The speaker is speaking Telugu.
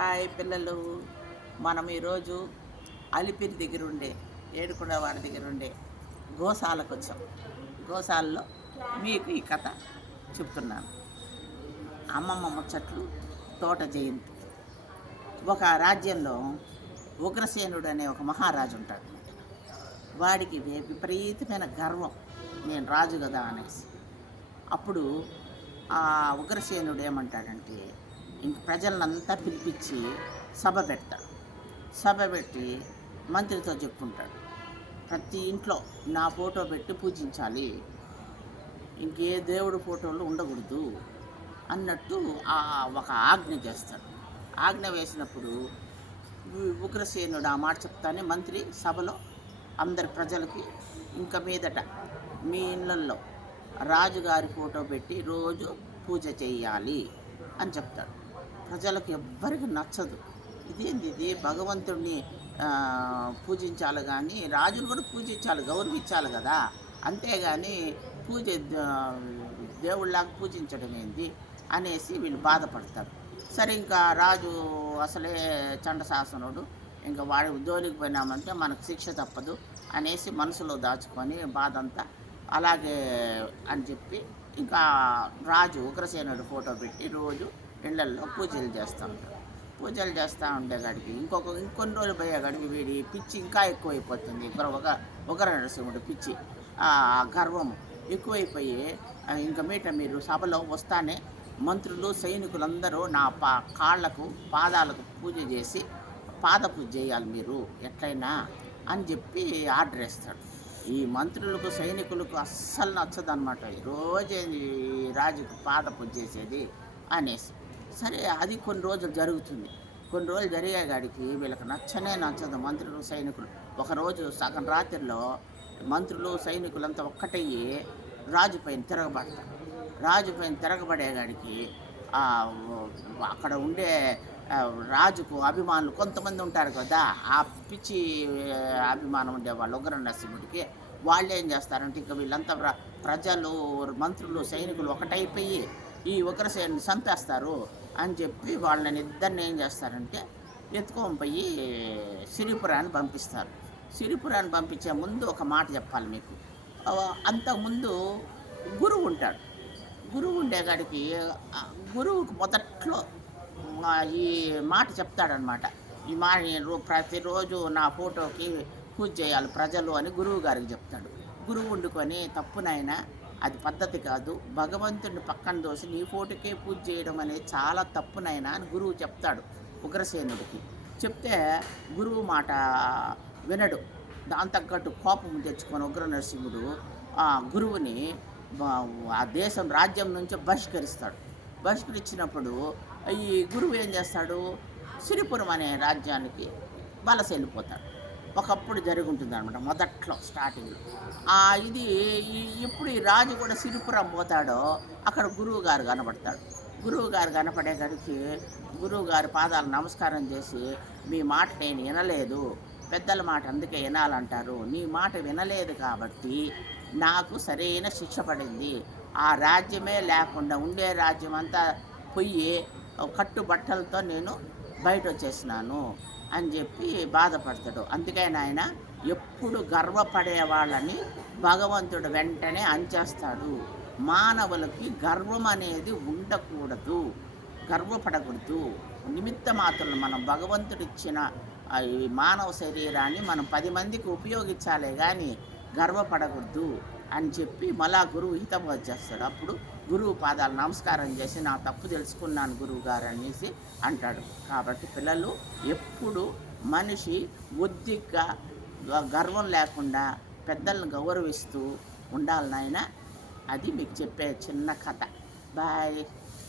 హాయ్ పిల్లలు మనం ఈరోజు అలిపిరి దగ్గర ఉండే ఏడుకొండ వారి దగ్గర ఉండే గోశాలకు వచ్చాం గోశాలలో మీకు ఈ కథ చెప్తున్నాను. అమ్మమ్మ ముచ్చట్లు తోట జయంతి. ఒక రాజ్యంలో ఉగ్రసేనుడు అనే ఒక మహారాజు ఉంటాడు వాడికి విపరీతమైన గర్వం. నేను రాజు కదా అనేసి. అప్పుడు ఆ ఉగ్రసేనుడు ఏమంటాడంటే ఇంక ప్రజలంతా పిలిపించి సభ పెడతాడు సభ పెట్టి మంత్రితో చెప్పుకుంటాడు. ప్రతి ఇంట్లో నా ఫోటో పెట్టి పూజించాలి. ఇంకే దేవుడు ఫోటోలు ఉండకూడదు అన్నట్టు ఆ ఒక ఆజ్ఞ చేస్తాడు. ఆజ్ఞ వేసినప్పుడు ఉగ్రసేనుడు ఆ మాట చెప్తానే మంత్రి సభలో అందరి ప్రజలకి ఇంకా మీదట మీ ఇళ్ళల్లో రాజుగారి ఫోటో పెట్టి రోజు పూజ చేయాలి అని చెప్తాడు. ప్రజలకు ఎవ్వరికి నచ్చదు. ఇదేంది? ఇది భగవంతుడిని పూజించాలి కానీ రాజును కూడా పూజించాలి గౌరవించాలి కదా. అంతేగాని పూజ దేవుళ్ళకి దేవుళ్ళలాగా పూజించడం ఏంది? అనేసి వీళ్ళు బాధపడతారు. సరే ఇంకా రాజు అసలే చండశాసనుడు ఇంకా వాడి జోలికి పోయినామంటే మనకు శిక్ష తప్పదు అనేసి మనసులో దాచుకొని బాధ అంతా అలాగే అని చెప్పి ఇంకా రాజు ఉగ్రసేనుడు ఫోటో పెట్టి రోజు ఇళ్ళల్లో పూజలు చేస్తూ ఉంటారు పూజలు చేస్తూ ఉండేగాడికి ఇంకొక ఇంకొన్ని రోజులు పోయేగాడికి వీడి పిచ్చి ఇంకా ఎక్కువైపోతుంది. ఉగ్ర ఒక ఉగ్ర నరసింహుడు పిచ్చి గర్వం గర్వము ఎక్కువైపోయి ఇంకా మీట మీరు సభలో వస్తానే మంత్రులు సైనికులందరూ నా పా కాళ్ళకు పాదాలకు పూజ చేసి పాద పూజ చేయాలి మీరు ఎట్లయినా అని చెప్పి ఆర్డర్ ఇస్తాడు ఈ మంత్రులకు సైనికులకు అస్సలు నచ్చదనమాట రోజే ఈ రాజుకు పాద పూజ చేసేది అనేసి. సరే అది కొన్ని రోజులు జరుగుతుంది. కొన్ని రోజులు జరిగే గాడికి వీళ్ళకి నచ్చనే నచ్చదు. మంత్రులు సైనికులు. ఒకరోజు సగం రాత్రిలో మంత్రులు సైనికులంతా ఒక్కటయ్యి రాజు పైన తిరగబడతారు. రాజు పైన తిరగబడేగాడికి అక్కడ ఉండే రాజుకు అభిమానులు కొంతమంది ఉంటారు కదా ఆ పిచ్చి అభిమానం ఉండే వాళ్ళు ఉగ్ర నరసింహుడికి వాళ్ళు ఏం చేస్తారంటే ఇంకా వీళ్ళంతా ప్ర- ప్రజలు మంత్రులు సైనికులు ఒకటైపోయి ఈ ఉగ్రసేని సంపేస్తారు అని చెప్పి వాళ్ళని ఇద్దరిని ఏం చేస్తారంటే ఎత్తుకొని పోయి సిరిపురాన్ని పంపిస్తారు. సిరిపురాన్ని పంపించే ముందు ఒక మాట చెప్పాలి మీకు. అంతకుముందు గురువు ఉంటాడు. గురువు ఉండేగాడికి ఆ గురువుకు మొదట్లో ఈ మాట చెప్తాడనమాట. ఈ మాట నేను ప్రతిరోజు నా ఫోటోకి పూజ చేయాలి ప్రజలు అని గురువు గారికి చెప్తాడు. గురువు వండుకొని తప్పునైనా అది పద్ధతి కాదు. భగవంతుడిని పక్కన దోసి నీ ఫోటోకే పూజ చేయడం అనేది చాలా తప్పునైనా అని గురువు చెప్తాడు ఉగ్రసేనుడికి. చెప్తే గురువు మాట వినడు. దాని తగ్గట్టు కోపం తెచ్చుకొని ఉగ్ర నరసింహుడు ఆ గురువుని ఆ దేశం రాజ్యం నుంచి బహిష్కరిస్తాడు. బహిష్కరించినప్పుడు ఈ గురువు ఏం చేస్తాడు? సిరిపురం అనే రాజ్యానికి వలస వెళ్ళిపోతాడు. ఒకప్పుడు జరుగుంటుంది అనమాట మొదట్లో స్టార్టింగ్లో. ఇది ఎప్పుడు ఇప్పుడు ఈ రాజు కూడా సిరిపురం పోతాడో అక్కడ గురువు గారు కనబడతాడు గురువు గారు కనపడేసరికి గురువు గారి పాదాలు నమస్కారం చేసి మీ మాట నేను వినలేదు. పెద్దల మాట అందుకే వినాలంటారు. నీ మాట వినలేదు కాబట్టి నాకు సరైన శిక్ష పడింది. ఆ రాజ్యమే లేకుండా ఉండే రాజ్యం అంతా పొయ్యి కట్టుబట్టలతో నేను బయట వచ్చేసినాను అని చెప్పి బాధపడతాడు. అందుకని ఆయన ఎప్పుడు గర్వపడే వాళ్ళని భగవంతుడు వెంటనే అంచేస్తాడు. మానవులకి గర్వం అనేది ఉండకూడదు గర్వపడకూడదు. నిమిత్త మాత్రం మనం భగవంతుడిచ్చిన ఈ మానవ శరీరాన్ని మనం పది మందికి ఉపయోగించాలే కానీ గర్వపడకూడదు అని చెప్పి మళ్ళా గురువు హితం వచ్చేస్తాడు అప్పుడు గురువు పాదాలు నమస్కారం చేసి నా తప్పు తెలుసుకున్నాను గురువు గారు అనేసి అంటాడు. కాబట్టి పిల్లలు ఎప్పుడు మనిషి ఒద్దిగ్గా గర్వం లేకుండా పెద్దలను గౌరవిస్తూ ఉండాలి నాయన. అది మీకు చెప్పే చిన్న కథ. బాయ్.